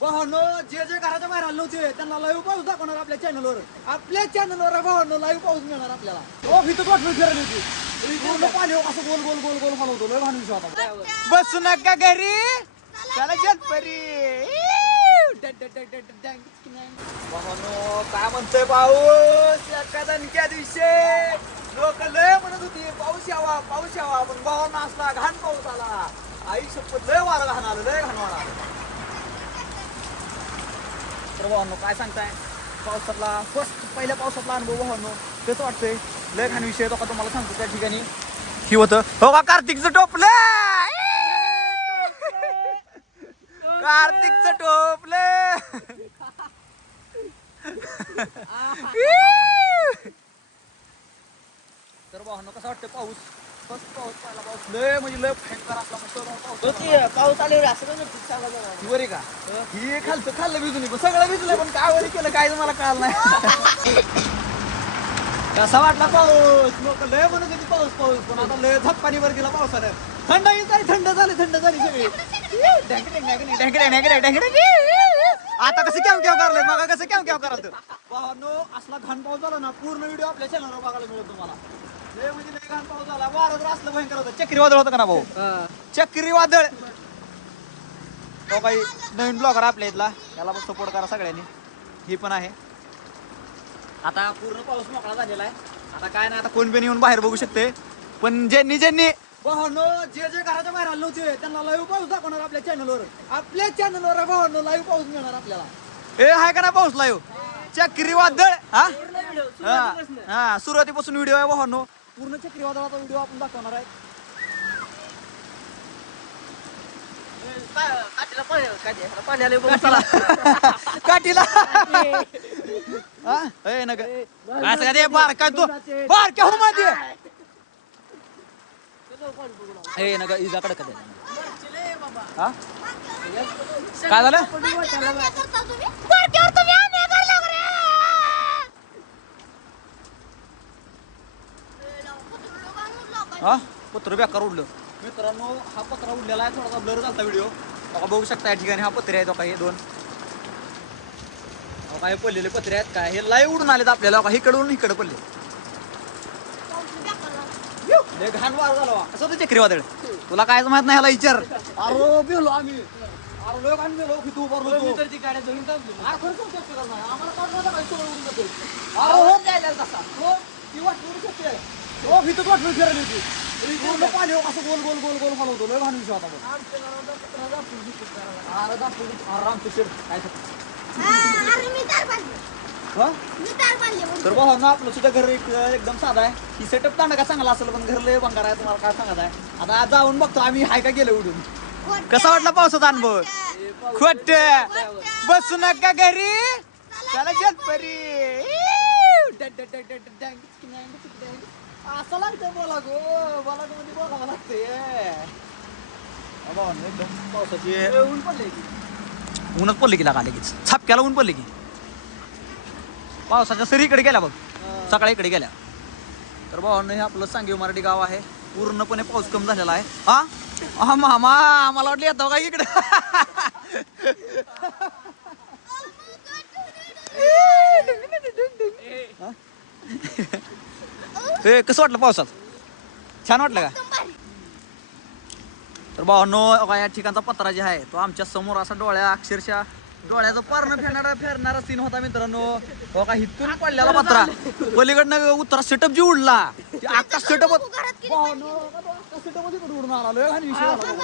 भावांनो जे घराच्या बाहेर आले नव्हते त्यांना लाईव्ह पाऊस दाखवणार आपल्या चॅनलवर भावांनो लाईव्ह पाऊस मिळणार आपल्याला. हो इथं वाटलं फिरली होती पूर्ण पाणी असं गोल गोल गोल गोल हलवतो लय भानू होता. बसू नका घरी चला जलपरी. भावांनो काय म्हणतोय पाऊस एका दणक्या दिवशी लोक लय म्हणत होती पाऊस यावा पण भावांना असला घाण पाऊस आला. आई शपथ लय वारा घाण आलं लय घाण वारा आलं. तर भावांनो काय सांगताय पावसातला पहिल्या पावसातला अनुभव भावांनो कसं वाटतंय लय घाण विषय तो का तुम्हाला सांगतो. त्या ठिकाणी ही होतं हो का कार्तिकचं टोपलं कार्तिकचं टोपलं. तर भावांनो कसं वाटतं पाऊस पाऊस पहिला पाऊस लय म्हणजे लय भयंकर असला मस्त पाऊस आल्यावर असं वरी का ही खाल्लं भिजून पण सगळं भिजलंय पण काय वरी केलं काय मला कळलं नाही. कसा वाटला पाऊस लोक लय म्हणत होती पाऊस पण आता लय झप्पानी वर गेला पावसानं. थंड झाली सगळी. आता कसं केव करलंय मग कसं केव कराल. भावांनो असला घाण पाऊस झाला ना पूर्ण व्हिडिओ आपल्या चॅनलवर बघायला मिळेल तुम्हाला. लय म्हणजे लय घाण पाऊस झाला वारं तर असलं भयंकर होतं. चक्रीवादळ होतं का ना भाऊ चक्रीवादळ. तो काही नवीन ब्लॉगर आपल्या इथला त्याला पण सपोर्ट करा सगळ्यांनी. ही पण आहे. आता पूर्ण पाऊस मोकळा झालेला आहे. आता काय नाही आता कोण पण येऊन बाहेर बघू शकते. पण ज्यांनी भावांनो जे घराच्या बाहेर आले नव्हते त्यांना लाईव्ह पाऊस दाखवणार आपल्या चॅनलवर भावांनो लाईव्ह पाऊस मिळणार आपल्याला. हे आहे का ना पाऊस लाईव्ह चक्रीवादळ. हा सुरुवातीपासून व्हिडिओ आहे भावांनो. पूर्ण चक्रीवादळाचा व्हिडिओ आपण दाखवणार आहे. पाणी आले काठीला असं दे बारका तू बारक्या हो मध्ये हे नका इजाकडे का हा काय झालं. हा पत्र बेकार उडलं मित्रांनो. हा पत्रा उडलेला आहे थोडासा ब्लर झाला व्हिडिओ बघू शकता. या ठिकाणी हा पत्रे आहे तो काही दोन काही पडलेले पत्रे आहेत काय हे लाईव्ह उडून आलेत आपल्याला इकडून इकडे पडले. घाण वार झाला कसं होतं चक्रीवादळ तुला काय माहित नाही ह्याला विचार. अरे गेलो आम्ही अरे घाण गेलो की तू बरोबर तर ती गाड्या धरून वाटलं फिरायला होती पूर्ण पाणी असं गोल गोल गोल गोल हलवतो लय घाण विषय होता. तर भावांनो आपलं सुद्धा घर एकदम साधा आहे. ही सेटअप तांडा का चांगला असेल पण घर लय बंगार आहे तुम्हाला काय सांगत आहे. आता आज जाऊन बघतो आम्ही हाय का गेलो उडून. कसा वाटला पावसाचा अनुभव. खोट बसू नका घरी चला जलपरी. असं लागतं बोला म्हणजे बोलावं लागतंय. एकदम पावसाची ऊन पडले ऊनच पडले की लागा लगेच छापक्याला ऊन पडले की पावसाच्या सरी इकडे गेल्या बघ सकाळी इकडे गेल्या. तर भावांनो हे आपलं सांगीव मराठी गाव आहे. पूर्णपणे पाऊस कमी झालेला आहे. हा मामा आम्हाला वाटलं येतो का इकडे. हे कसं वाटलं पावसात छान वाटलं का. तर भावांनो या ठिकाणचा पत्रा जे आहे तो आमच्या समोर असा अक्षरशः डोळ्याचं पारणं फेरणारा सीन होता मित्रांनो. हो का इथून पडलेला पत्रा पलीकडनं उत्तरा सेटअप जी उडला अख्खा सेटअप उडून आला लय घाण विषय झाला.